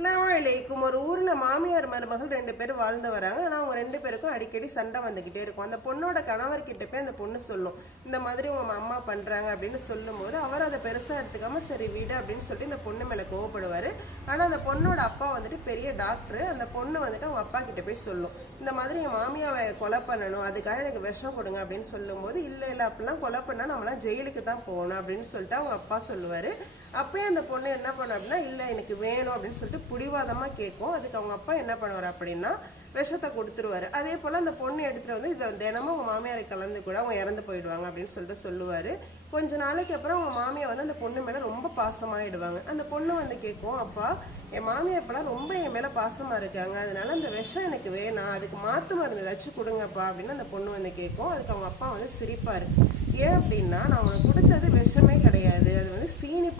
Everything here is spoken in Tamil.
அஸ்ஸலாமு அலைக்கும். ஒரு ஊர்ல மாமியார் மருமகள் 2 பேரும் வாழ்ந்து வராங்க. ஆனா அவங்க 2 பேருக்கும் அடிக்கடி சண்டை வந்துகிட்டே இருக்கும். அந்த பொண்ணோட கணவர்கிட்ட போய் அந்த பொண்ணு சொல்லும், இந்த மாதிரி உங்க அம்மா பண்றாங்க அப்படின்னு சொல்லும்போது அவர் அதை பெருசா எடுத்துக்காம சரி வீடு அப்படின்னு சொல்லிட்டு இந்த பொண்ணு மேல கோவப்படுவாரு. ஆனா அந்த பொண்ணோட அப்பா வந்துட்டு பெரிய டாக்டர். அந்த பொண்ணு வந்துட்டு அவங்க அப்பா கிட்ட போய் சொல்லும், இந்த மாதிரி என் மாமியாவை கொலை பண்ணணும், அதுக்காக எனக்கு விஷம் கொடுங்க அப்படின்னு சொல்லும்போது இல்ல இல்ல அப்படிலாம் கொலை பண்ணா நம்மளாம் ஜெயிலுக்கு தான் போகணும் அப்படின்னு சொல்லிட்டு அவங்க அப்பா சொல்லுவாரு. அப்பயே அந்த பொண்ணு என்ன பண்ண அப்படின்னா இல்ல எனக்கு வேணும் அப்படின்னு சொல்லிட்டு புடிவாதமா கேட்கும். அதுக்கு அவங்க அப்பா என்ன பண்ணுவார் அப்படின்னா விஷத்தை கொடுத்துருவாரு. அதே போல அந்த பொண்ணு எடுத்துட்டு வந்து இதை தினமும் உங்க மாமியாரை கலந்து கூட அவங்க இறந்து போயிடுவாங்க அப்படின்னு சொல்லிட்டு சொல்லுவாரு. கொஞ்ச நாளைக்கு அப்புறம் அவங்க மாமியார் வந்து அந்த பொண்ணு மேல ரொம்ப பாசமாயிடுவாங்க. அந்த பொண்ணு வந்து கேட்கும், அப்பா என் மாமியார் இப்பெல்லாம் ரொம்ப என் மேல பாசமா இருக்காங்க, அதனால அந்த விஷம் எனக்கு வேணாம், அதுக்கு மாத்து மருந்து ஏதாச்சும் கொடுங்கப்பா அப்படின்னு அந்த பொண்ணு வந்து கேட்கும். அதுக்கு அவங்க அப்பா வந்து சிரிப்பாரு. ஏன் அப்படின்னா நான் உனக்கு கொடுத்தது விஷமே கிடையாது, அது வந்து சீனி